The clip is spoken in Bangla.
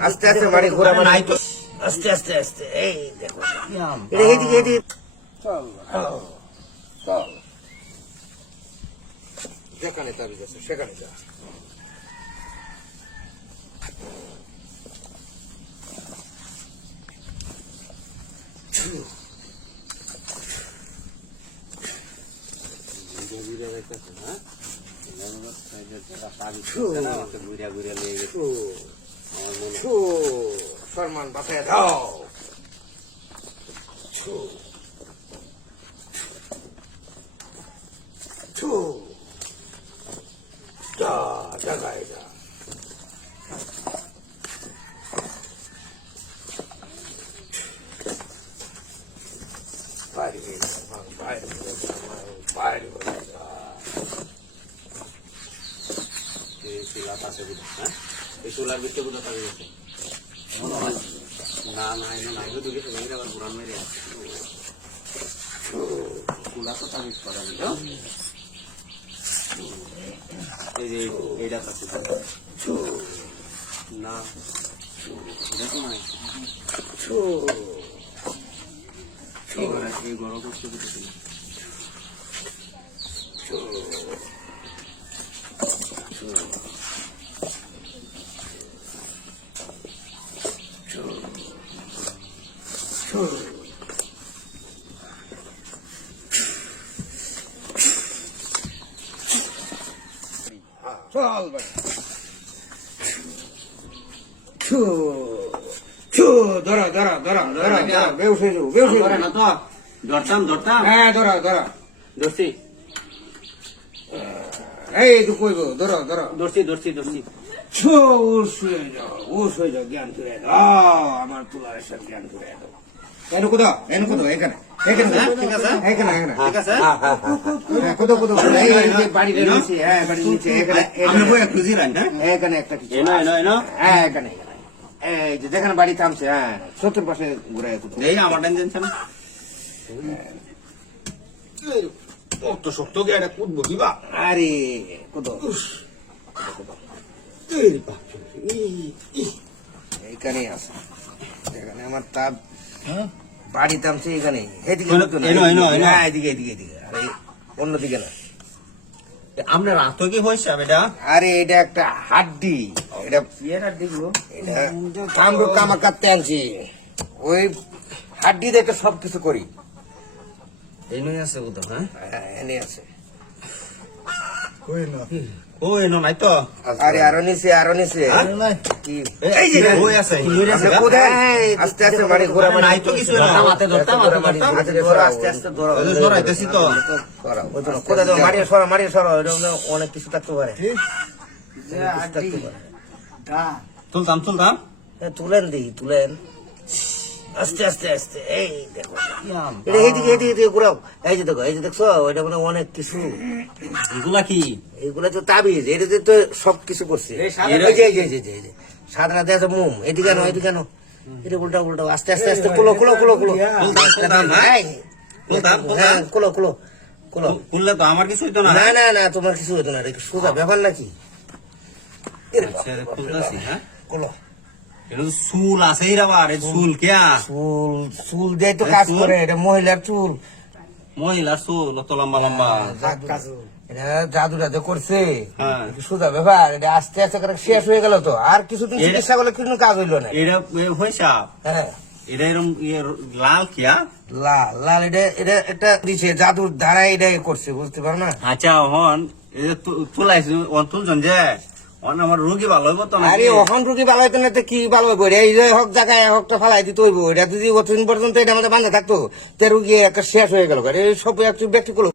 আস্তে আস্তে বাড়ি ঘোরা আস্তে আস্তে আস্তে এই দেখো এদিকে এদিকে যেখানে তাবি যাচ্ছে সেখানে যা সলমান বাসায় দাও জায়গায় যা বাইরে বাইরে বাইরে চুলার ভিতরে কোথাও থাকে গেছে না নাই নাই দুটো ভেঙে আবার বুড়ান মেরে চুলা তো তাবিজ করা গেল এই যে এইটা আছে না এটা তো নাই এই গরম করতে দিতে চল ভাই ধরা ধরা ধরা ধরা বেউস হয়ে যাবো বেউস হয়ে না তো ধরতাম ধরতাম হ্যাঁ ধরা ধরা ধরছি এই তো কইব ধরো ধরো ধরছি ধরছি ধরছি উস হয়ে যাও জ্ঞান করে দাও আমার তুলার সব জ্ঞান করে দাও এনে কোথাও এখানে এখানে ঠিক আছে এখানে এখানে ঠিক আছে কোথাও কোথাও বাড়ি নিচে হ্যাঁ বাড়ি নিচে এখানে আমরা বই খুঁজি রান না এখানে একটা কিছু এনো হ্যাঁ এখানে এই যে যেখানে বাড়ি থামছে হ্যাঁ সত্যের পাশে ঘুরে এই আমার টেনশন কত শক্ত গেড়ে কুদবো দিবা আরে কোথাও এইখানেই আছে এখানে আমার তাপ বাড়ি থামছে এখানে এদিকে এদিকে এদিকে এদিকে আরে অন্যদিকে না আপনার রাত কি হয়েছে এটা আরে এটা একটা হাড্ডি এটা হাড্ডি এটা কামড় কাটতে আনছি ওই হাড্ডি দেখে সবকিছু করি এনে আছে কোথাও হ্যাঁ এনে আছে নাই তো আরে আরো নিচে আস্তে আস্তে বাড়ি ঘোরা নাই তো কিছু আস্তে আস্তে ধরাইতেছি তো কোথায় মারি সরা অনেক কিছু থাকতে পারে তুলতাম তুলেন তুলেন আস্তে আস্তে আস্তে এই দেখো এইদিকে এদিকে ঘুরাও এই যে দেখছো ওইটা মানে অনেক কিছু এগুলা কি এগুলা তো তাবিজ এটাতে তো সবকিছু করছে সাদা রাতে আছে মোম এদিকে কেন এটা উল্টা আস্তে আস্তে আস্তে কুলো হ্যাঁ কুলো কুললে তো আমার কিছু হইতো না না তোমার কিছু হইতো না এটা সোজা ব্যাপার নাকি কুলো চুল আছে চুল কেয়া চুল দিয়ে তো কাজ করে এটা মহিলার চুল অত লম্বা এটা জাদুটা যে করছে সোজা ব্যাপার এটা আস্তে আস্তে করে শেষ হয়ে গেল তো আর কিছুদিন চিকিৎসা করলে কিন্তু কাজ হইলো না এটা হয়েছে হ্যাঁ এটা এরকম লাল কিয়া লাল এটা একটা দিছে জাদুর ধারা এটা করছে বুঝতে পারো না আচ্ছা হন তুলাইছে তুলছেন যে আমার রোগী ভালো হইব তো আরে ওখান রোগী ভালো হইতো না তো কি ভালো হইব এই যে হক জায়গায় হকটা ফালাই দিতে হইব এটা যদি অতদিন পর্যন্ত এটা আমাদের বান্ধা থাকতো তো রোগী একটা শেষ হয়ে গেল সব একটু ব্যক্তি করলো